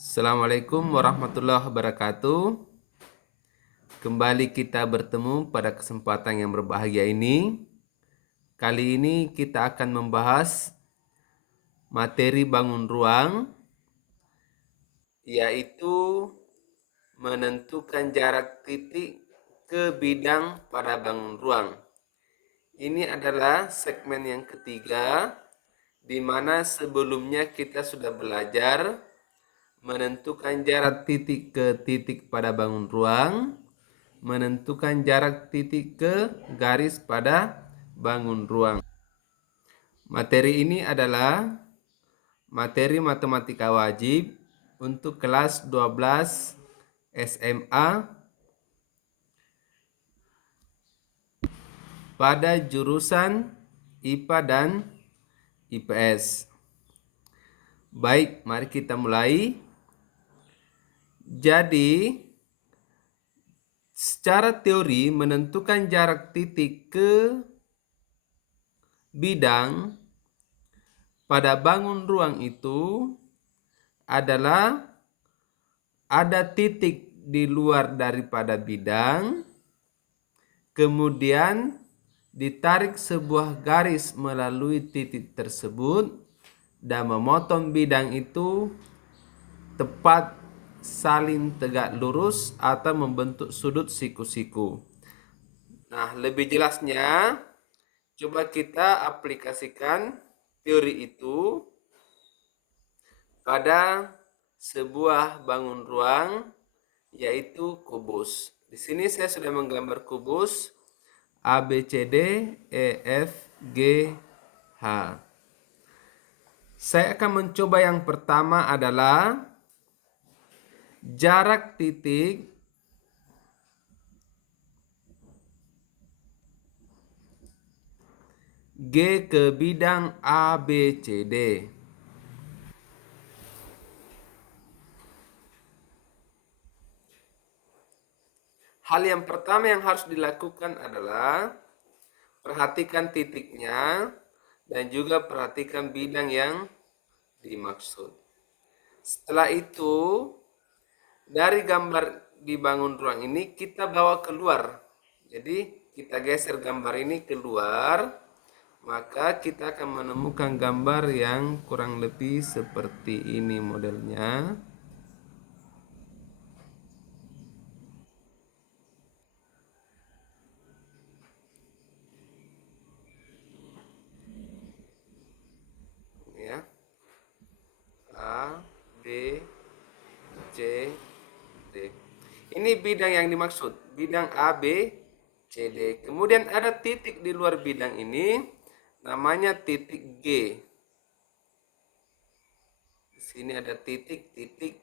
Assalamualaikum warahmatullahi wabarakatuh. Kembali kita bertemu pada kesempatan yang berbahagia ini. Kali ini kita akan membahas materi bangun ruang, yaitu menentukan jarak titik ke bidang pada bangun ruang. Ini adalah segmen yang ketiga, di mana sebelumnya kita sudah belajar menentukan jarak titik ke titik pada bangun ruang, menentukan jarak titik ke garis pada bangun ruang. Materi ini adalah materi matematika wajib untuk kelas 12 SMA pada jurusan IPA dan IPS. Baik, mari kita mulai. Jadi, secara teori menentukan jarak titik ke bidang pada bangun ruang itu adalah ada titik di luar daripada bidang, kemudian ditarik sebuah garis melalui titik tersebut dan memotong bidang itu tepat saling tegak lurus atau membentuk sudut siku-siku. Nah, lebih jelasnya coba kita aplikasikan teori itu pada sebuah bangun ruang, yaitu kubus. Di sini saya sudah menggambar kubus A, B, C, D, E, F, G, H. Saya akan mencoba yang pertama adalah jarak titik G ke bidang A, B, C, D. Hal yang pertama yang harus dilakukan adalah perhatikan titiknya dan juga perhatikan bidang yang dimaksud. Setelah itu, dari gambar di bangun ruang ini kita bawa keluar. Jadi kita geser gambar ini keluar, maka kita akan menemukan gambar yang kurang lebih seperti ini modelnya. Ya. A, B, C, D. Ini bidang yang dimaksud, bidang A, B, C, D. Kemudian ada titik di luar bidang ini, namanya titik G. Di sini ada titik-titik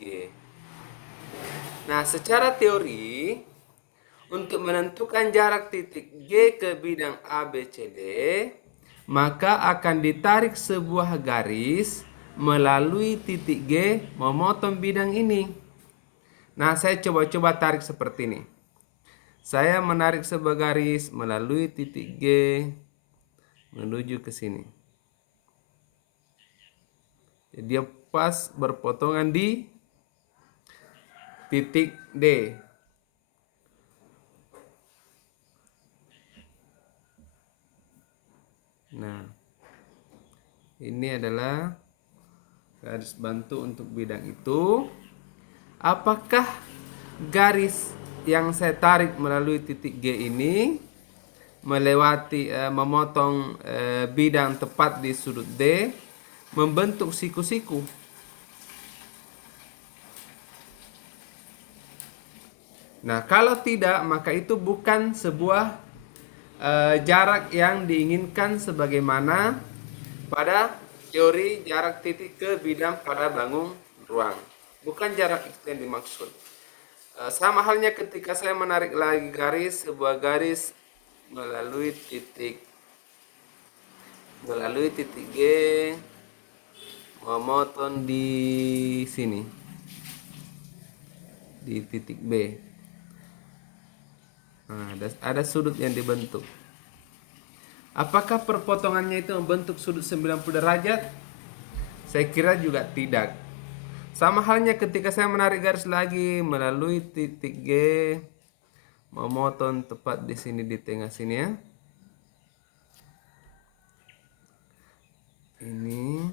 G. Nah, secara teori, untuk menentukan jarak titik G ke bidang A, B, C, D, maka akan ditarik sebuah garis melalui titik G memotong bidang ini. Nah, saya coba-coba tarik seperti ini. Saya menarik sebuah garis melalui titik G menuju ke sini. Jadi dia pas berpotongan di titik D. Nah, ini adalah garis bantu untuk bidang itu. Apakah garis yang saya tarik melalui titik G ini melewati memotong bidang tepat di sudut D membentuk siku-siku? Nah, kalau tidak, maka itu bukan sebuah jarak yang diinginkan sebagaimana pada teori jarak titik ke bidang pada bangun ruang. Bukan jarak itu yang dimaksud. Sama halnya ketika saya menarik lagi garis, sebuah garis melalui titik G memotong di sini di titik B. Nah, ada sudut yang dibentuk. Apakah perpotongannya itu membentuk sudut 90 derajat? Saya kira juga tidak. Sama halnya ketika saya menarik garis lagi melalui titik G, memotong tepat di sini di tengah sini ya. Ini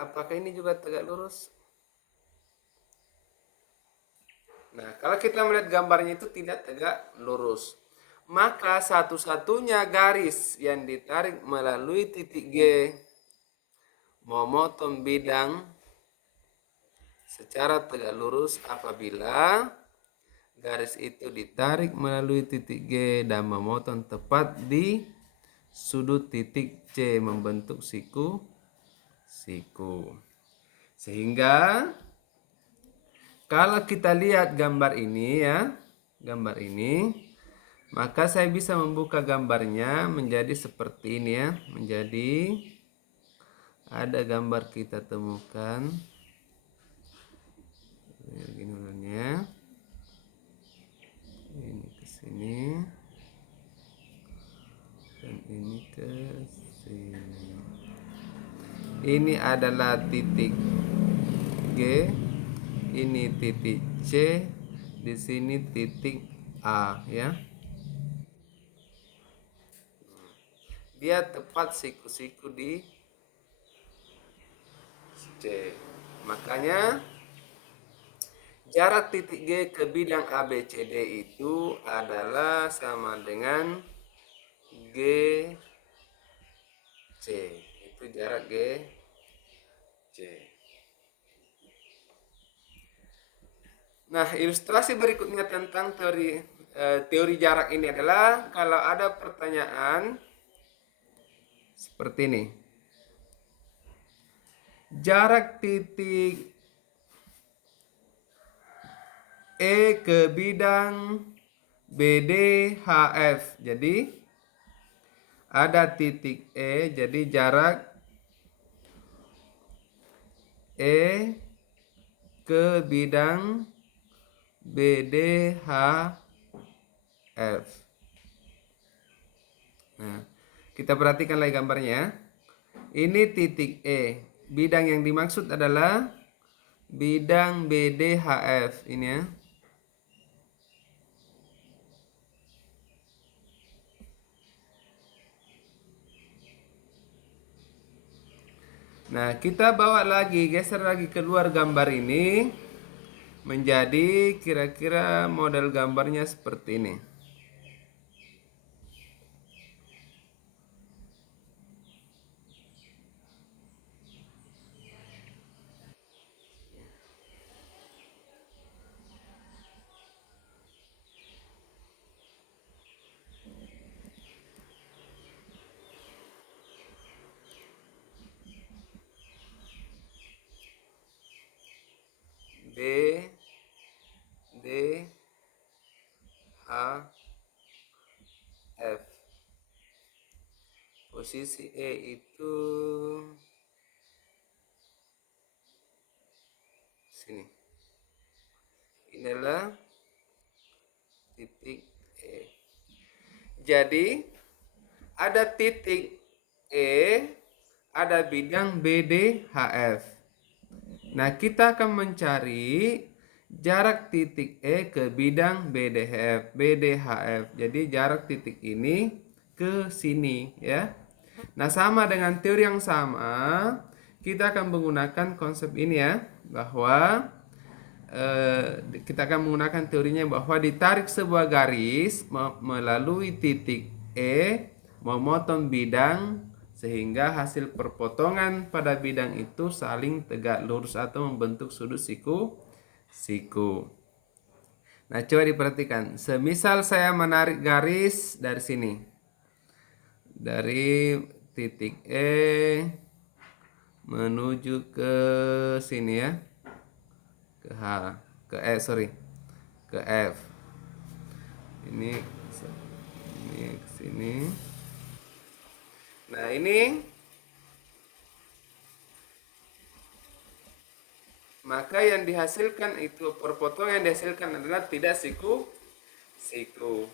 apakah ini juga tegak lurus? Nah, kalau kita melihat gambarnya itu tidak tegak lurus, maka satu-satunya garis yang ditarik melalui titik G memotong bidang secara tegak lurus apabila garis itu ditarik melalui titik G dan memotong tepat di sudut titik C membentuk siku. Sehingga kalau kita lihat gambar ini ya, gambar ini, maka saya bisa membuka gambarnya menjadi seperti ini ya, menjadi ada gambar kita temukan. Begini ulangnya. Ini ke sini. Dan ini ke sini. Ini adalah titik G, ini titik C, di sini titik A ya. Dia tepat siku-siku di C. Makanya jarak titik G ke bidang ABCD itu adalah sama dengan GC. Itu jarak GC. Nah, ilustrasi berikutnya tentang teori jarak ini adalah kalau ada pertanyaan seperti ini. Jarak titik E ke bidang BDHF. Jadi ada titik E, jadi jarak E ke bidang BDHF. Nah, kita perhatikan lagi gambarnya. Ini titik E. Bidang yang dimaksud adalah bidang BDHF ini ya. Nah, kita bawa lagi, geser lagi keluar gambar ini menjadi kira-kira model gambarnya seperti ini. B D H F. Posisi E itu sini. Inilah titik E. Jadi ada titik E, ada bidang BDHF. Nah, kita akan mencari jarak titik E ke bidang BDHF. Jadi jarak titik ini ke sini ya. Nah, sama dengan teori yang sama, kita akan menggunakan konsep ini ya, bahwa kita akan menggunakan teorinya bahwa ditarik sebuah garis melalui titik E memotong bidang sehingga hasil perpotongan pada bidang itu saling tegak lurus atau membentuk sudut siku. Nah, coba diperhatikan. Semisal saya menarik garis dari sini. Dari titik E menuju ke sini ya. Ke H, ke F. Ini ke sini. Nah, ini maka yang dihasilkan itu perpotongan yang dihasilkan adalah tidak siku.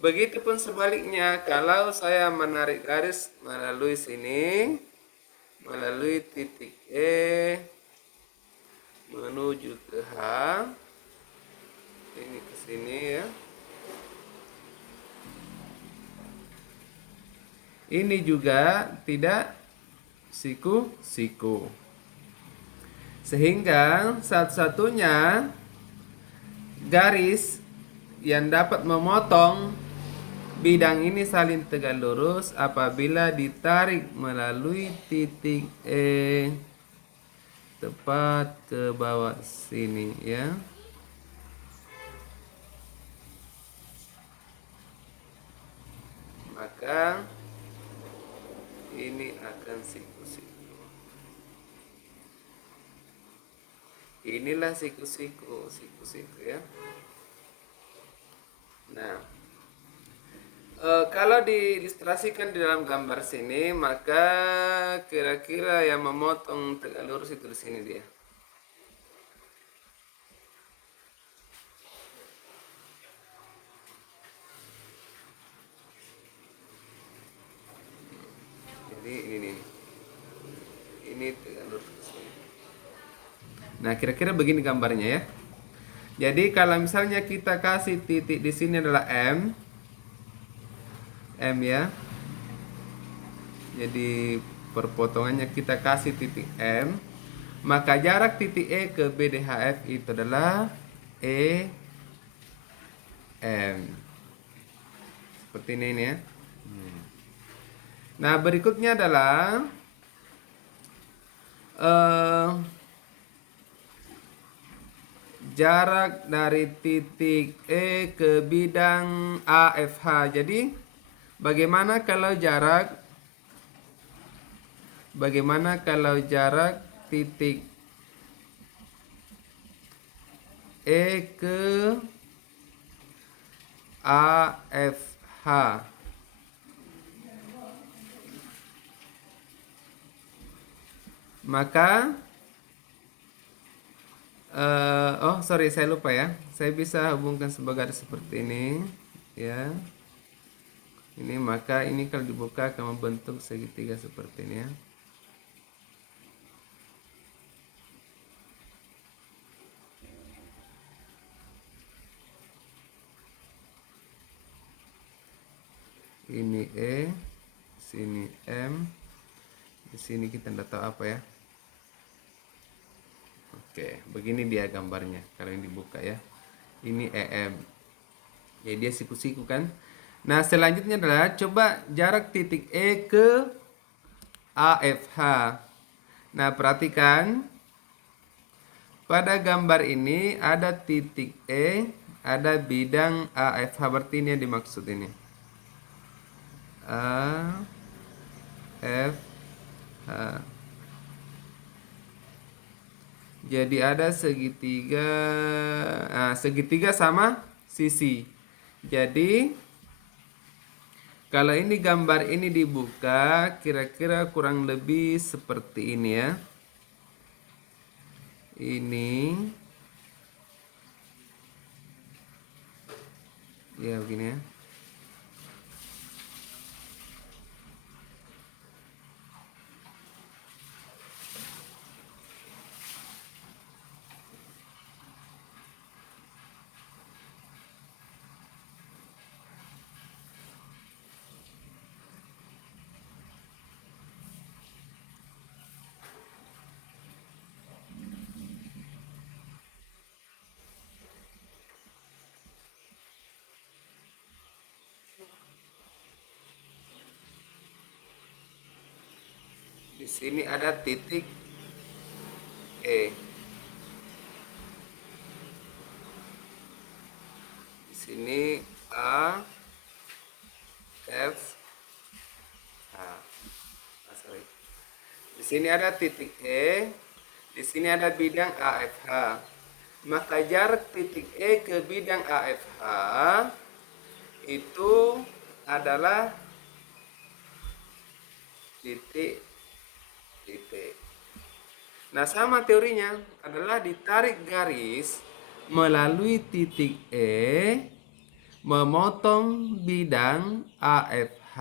Begitupun sebaliknya, kalau saya menarik garis melalui sini, melalui titik E menuju ke H, ini ke sini ya. Ini juga tidak siku-siku. Sehingga satu-satunya garis yang dapat memotong bidang ini saling tegak lurus apabila ditarik melalui titik E tepat ke bawah sini ya. Maka ini akan siku-siku. Inilah siku-siku ya. Nah, kalau diilustrasikan di dalam gambar sini, maka kira-kira yang memotong tegak lurus itu di sini dia. Jadi ini tegak lurus ke sini. Nah, kira-kira begini gambarnya ya. Jadi kalau misalnya kita kasih titik di sini adalah M ya. Jadi perpotongannya kita kasih titik M, maka jarak titik E ke BDHF itu adalah M. Seperti ini ya. Nah, berikutnya adalah jarak dari titik E ke bidang AFH. Jadi bagaimana kalau jarak titik E ke AFH? Maka saya lupa ya. Saya bisa hubungkan sebagai seperti ini ya. Ini maka ini kalau dibuka akan membentuk segitiga seperti ini ya. Ini E, sini M, di sini kita tidak tahu apa ya. Oke, begini dia gambarnya kalau yang dibuka ya. Ini EM. Ya dia siku-siku kan. Nah, selanjutnya adalah coba jarak titik E ke AFH. Nah, perhatikan pada gambar ini ada titik E, ada bidang AFH, berarti ini yang dimaksud ini. AFH. Jadi ada segitiga, segitiga sama sisi. Jadi kalau ini gambar ini dibuka, kira-kira kurang lebih seperti ini ya. Ini ya begini ya. Di sini ada titik E. Di sini A, F, H. Sorry. Di sini ada titik E. Di sini ada bidang AFH. Maka jarak titik E ke bidang AFH itu adalah titik. Nah, sama teorinya adalah ditarik garis melalui titik E, memotong bidang AFH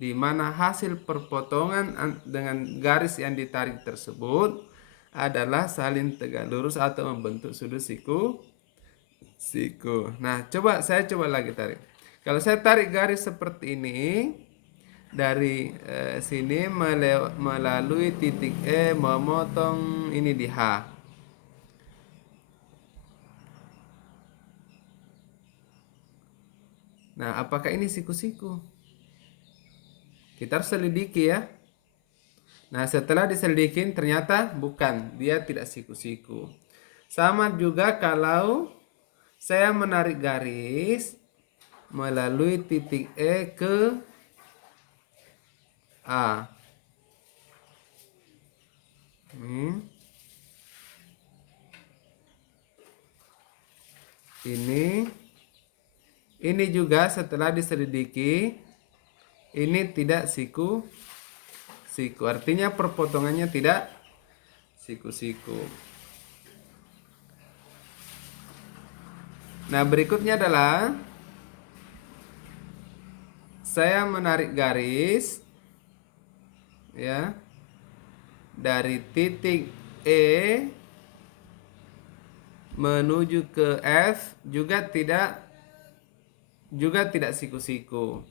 di mana hasil perpotongan dengan garis yang ditarik tersebut adalah saling tegak lurus atau membentuk sudut siku. Nah, saya coba lagi tarik. Kalau saya tarik garis seperti ini dari sini melalui titik E memotong ini di H. Nah, apakah ini siku-siku? Kita harus selidiki ya. Nah, setelah diselidikin ternyata bukan, dia tidak siku-siku. Sama juga kalau saya menarik garis melalui titik E ke A. Ini juga setelah diselidiki ini tidak siku. Artinya perpotongannya tidak siku-siku. Nah, berikutnya adalah saya menarik garis ya dari titik E menuju ke F juga tidak siku-siku.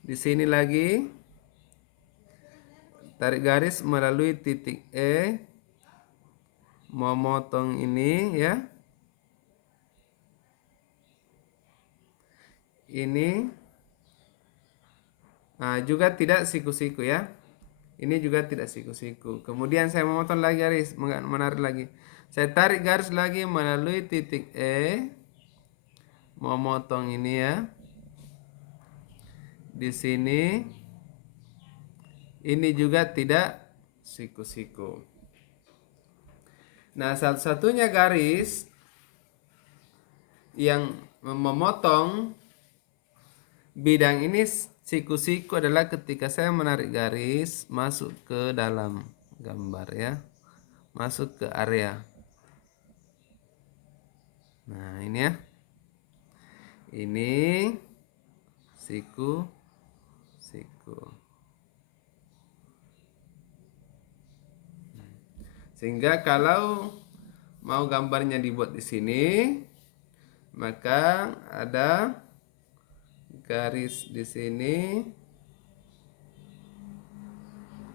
Di sini lagi tarik garis melalui titik E memotong ini ya. Ini juga tidak siku-siku ya. Ini juga tidak siku-siku. Kemudian saya memotong lagi garis, menarik lagi. Saya tarik garis lagi melalui titik E memotong ini ya. Di sini ini juga tidak siku-siku. Nah, satu-satunya garis yang memotong bidang ini siku-siku adalah ketika saya menarik garis masuk ke dalam gambar ya. Masuk ke area. Nah, ini ya. Ini siku. Sehingga kalau mau gambarnya dibuat di sini, maka ada garis di sini.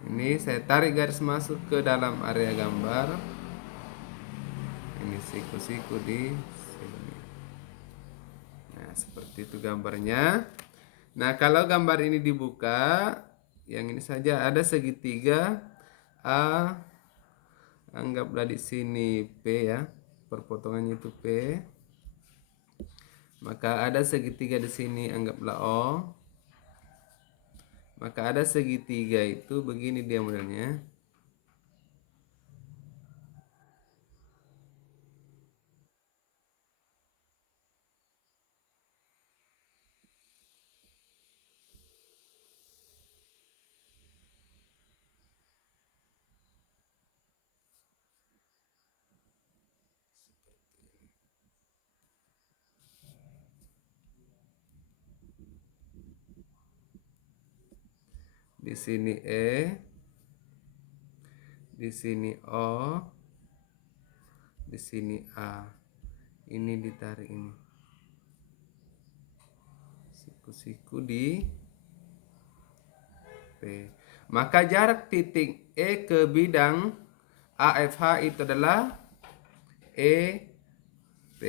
Ini saya tarik garis masuk ke dalam area gambar. Ini siku-siku di sini. Nah, seperti itu gambarnya. Nah, kalau gambar ini dibuka, yang ini saja ada segitiga A. Anggaplah di sini P ya, perpotongannya itu P. Maka ada segitiga di sini, anggaplah O. Maka ada segitiga itu begini dia modelnya. Di sini E, di sini O, di sini A. Ini ditarik ini. Siku-siku di P. Maka jarak titik E ke bidang AFH itu adalah EP.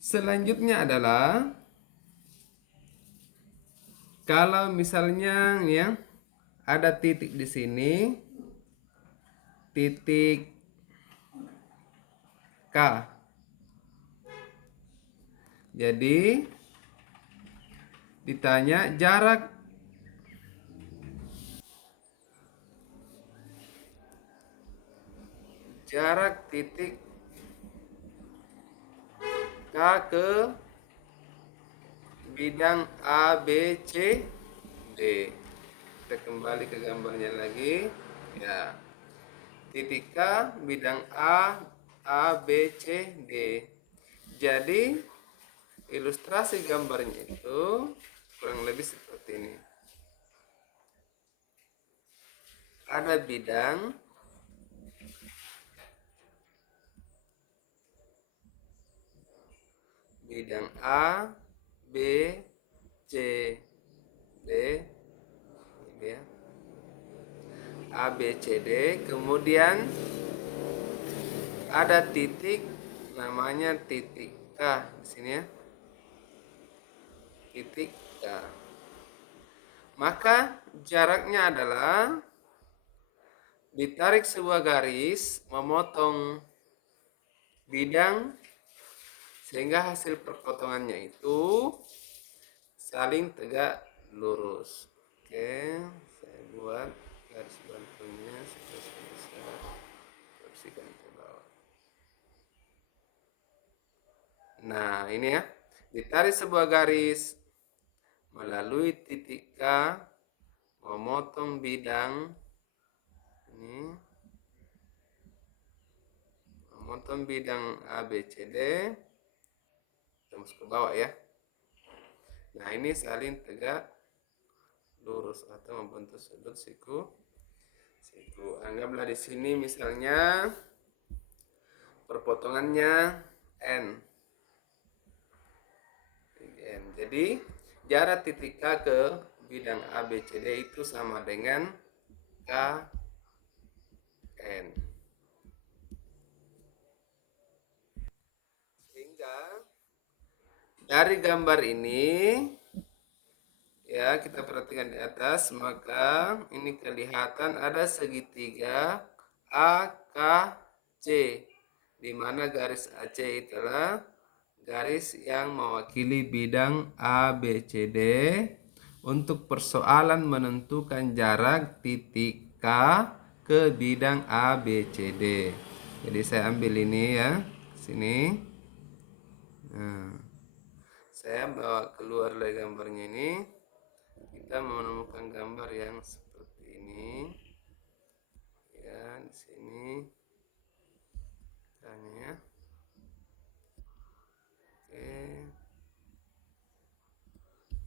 Selanjutnya adalah kalau misalnya ya ada titik di sini, titik K. Jadi ditanya jarak titik K ke bidang A, B, C, D. Kita kembali ke gambarnya lagi. Ya. Titik K bidang A, B, C, D. Jadi ilustrasi gambarnya itu kurang lebih seperti ini. Ada bidang A, B, C, D, ini ya. A, B, C, D. Kemudian ada titik namanya titik K di sini ya. Titik K. Maka jaraknya adalah ditarik sebuah garis memotong bidang sehingga hasil perpotongannya itu saling tegak lurus. Oke, saya buat garis bantunya sebesar bersihkan ke bawah. Nah, ini ya. Ditarik sebuah garis melalui titik K memotong bidang ini, memotong bidang A, B, C, D, tembus ke bawah ya. Nah, ini saling tegak lurus atau membentuk sudut siku. Anggaplah di sini misalnya perpotongannya N. Jadi jarak titik K ke bidang A, B, C, D itu sama dengan K N. Sehingga dari gambar ini ya, kita perhatikan di atas, maka ini kelihatan ada segitiga AKC, di mana garis AC itulah garis yang mewakili bidang A, B, C, D untuk persoalan menentukan jarak titik K ke bidang A, B, C, D. Jadi saya ambil ini ya, sini. Nah, saya bawa keluar dari gambarnya ini. Kita menemukan gambar yang seperti ini ya, di sini tanya ya. Oke,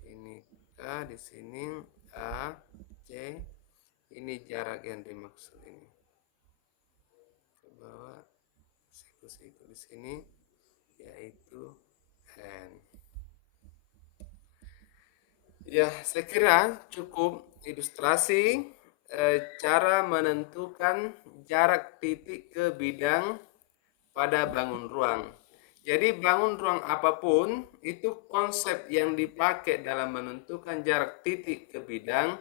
ini K, di sini A, C, ini jarak yang dimaksud ini ke bawah, siku-siku di sini yaitu N. Ya, saya kira cukup ilustrasi cara menentukan jarak titik ke bidang pada bangun ruang. Jadi bangun ruang apapun itu konsep yang dipakai dalam menentukan jarak titik ke bidang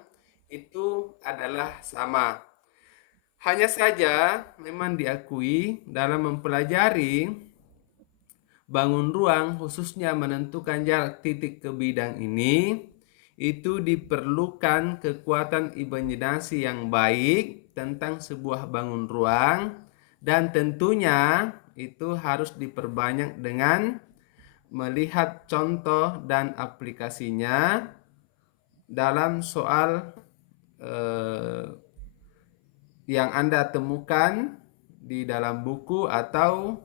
itu adalah sama. Hanya saja memang diakui dalam mempelajari bangun ruang khususnya menentukan jarak titik ke bidang ini itu diperlukan kekuatan imajinasi yang baik tentang sebuah bangun ruang, dan tentunya itu harus diperbanyak dengan melihat contoh dan aplikasinya dalam soal yang Anda temukan di dalam buku atau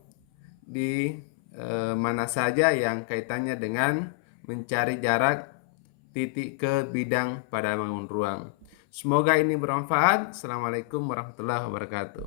di mana saja yang kaitannya dengan mencari jarak titik ke bidang pada bangun ruang. Semoga ini bermanfaat. Assalamualaikum warahmatullahi wabarakatuh.